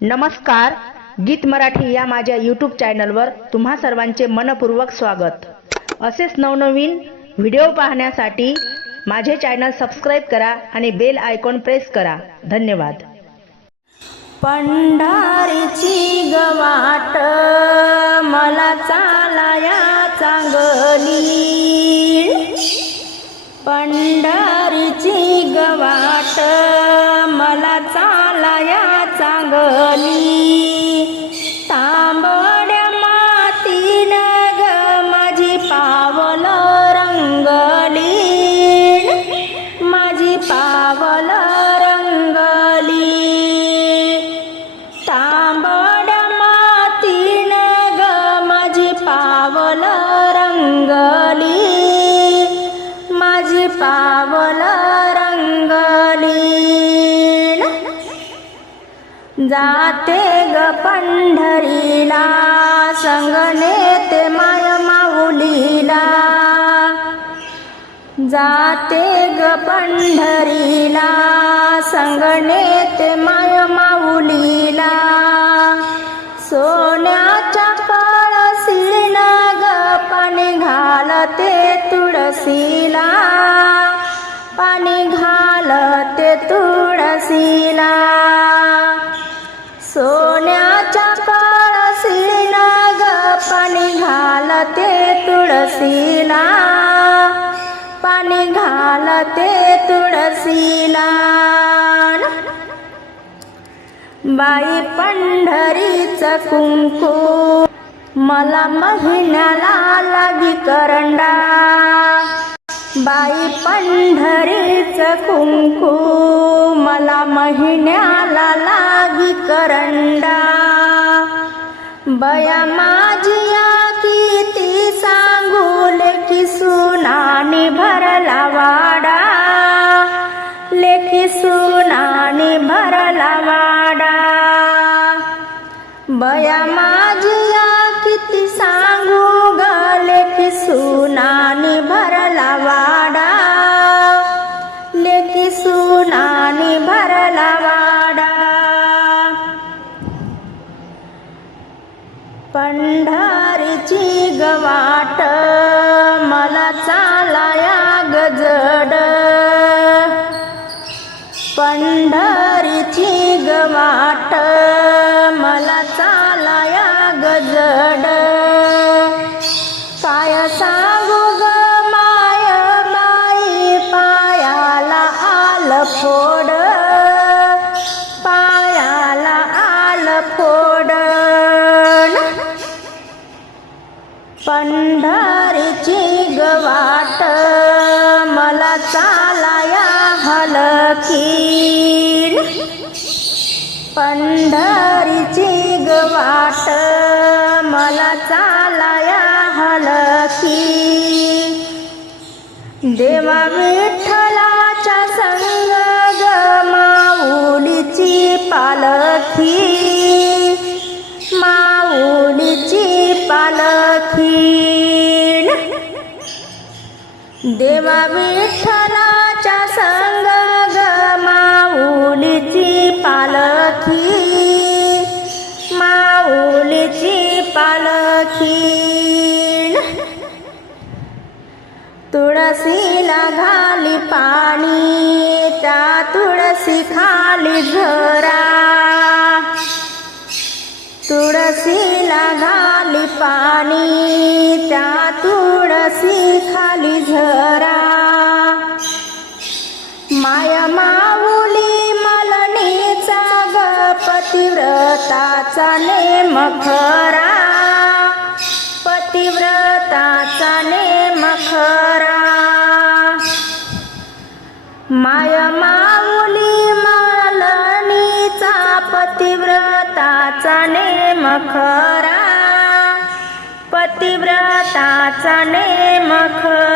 नमस्कार गीत मराठी या माझ्या यूट्यूब चॅनलवर तुम्हा सर्वांचे मनपूर्वक स्वागत. असेच नवनवीन व्हिडिओ पाहण्यासाठी माझे चॅनल सबस्क्राईब करा आणि बेल आयकॉन प्रेस करा. धन्यवाद. पंढारीची गवाट मला चालाया चांगली. पंढारीची गवाट मला चा जाते ग पंढरीला. संगने ते माय माऊलीला. जाते ग पंढरीला. संगणे ते माय माऊलीला. सोन्याच्या कळसीन ग पाणी घालते तुळशीला. पाणी घालते तुळशीला. तुळशीला पाणी घालते तुळशीला. बाई पंढरीच कुंकू मला महिन्याला लागी करंडा. बाई पंढरीच कुंकू मला महिन्याला लागी करंडा. बया माझी की सुनानी भरला वाडा लेखी सुनानी भरला वाडा बया माझिया किती सांगू ग लेखी सुनानी भरला वाडा लेखी सुनानी भरला वाडा पंढरीची गवाट मला फोड. पायाला आल फोड. पंढरीची गवाट मला चालाया हलकी पंढरीची गवाट मला चालाया हलकी देवा विठ्ठलाच्या पालखी माऊलीची पालखी. देवा विठ्ठलाच्या संग ग माऊलीची पालखी माऊलीची पालखी. तुळशीला घाली पाणी त्या तुळशी खाली झरा. तुळशीला घाली पाणी त्या तुळसी खाली झरा. माया माऊली मलनीचा ग पतिव्रताचा नेम खरा. पतिव्रताचा नेम खरा. माय माऊली मालनीचा पतिव्रताचा नेम खरा. पतिव्रताचा नेम खरा